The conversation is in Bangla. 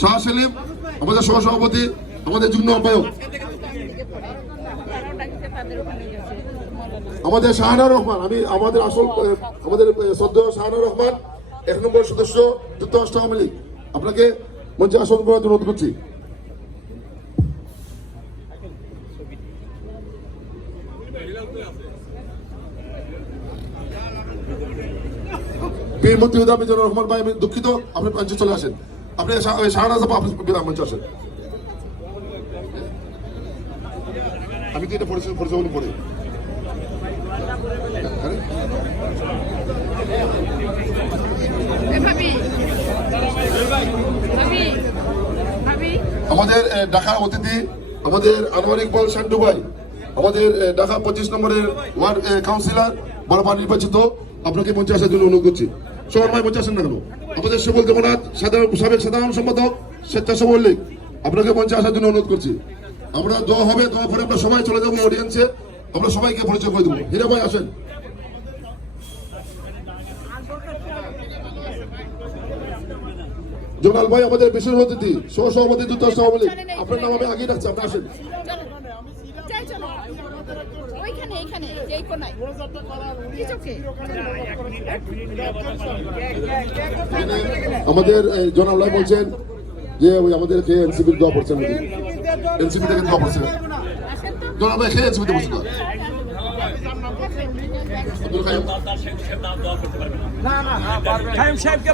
শাহ সেলিম, আমাদের সহসভাপতি আমাদের যুগ্ম আহ্বায়ক। আমাদের শাহানা রহমান, আমি আমাদের আসল আমাদের সদ্য শাহানা রহমান, এক নম্বর সদস্য যুক্তরাষ্ট্র আওয়ামী লীগ। আপনাকে মঞ্চে আসন করার অনুরোধ করছি। বীর মুক্তিযোদ্ধা রহমান ভাই, আমি দুঃখিত, আপনি মঞ্চে চলে আসেন। আপনি বিদায় মঞ্চে আসেন। আমি তো এটা পড়েছি ভাবি। ভাবি। ভাবি। আমাদের ঢাকা অতিথি আমাদের আনোয়ার ইকবাল শান্টু ভাই আমাদের ঢাকা পঁচিশ নম্বরের ওয়ার্ড কাউন্সিলর বড়বার নির্বাচিত। আপনাকে আসার জন্য অনুরোধ করছি। মঞ্চে আসেন না কেন আমাদের সুবল দেবনাথ সাধারণ সাবেক সাধারণ সম্পাদক স্বেচ্ছাসেবক লীগ আপনাকে মঞ্চে আসার জন্য অনুরোধ করছি। আমরা দ হবে দোয়া করে আমরা সবাই চলে যাব অডিয়েন্সে আমরা সবাইকে পরিচয় করে দেবো। হীরা ভাই আসেন। জোনাল ভাই আমাদের বিশেষ অতিথি সহ সভাপতি আওয়ামী লীগ। আপনার নাম আমি আগেই রাখছি আপনি আসেন। চলো ওইখানে কোনায়। আমাদের এই, জনাব ভাই বলছেন যে ওই আমাদেরকে এনসিপির দোয়া পড়ছেন নাকি? এনসিপি থেকে দোয়া পড়ছেন। আসেন তো জনাব ভাই খেয়ে এনসিপিতে বসে আব্দুল খাইম খাইম সাহেবকে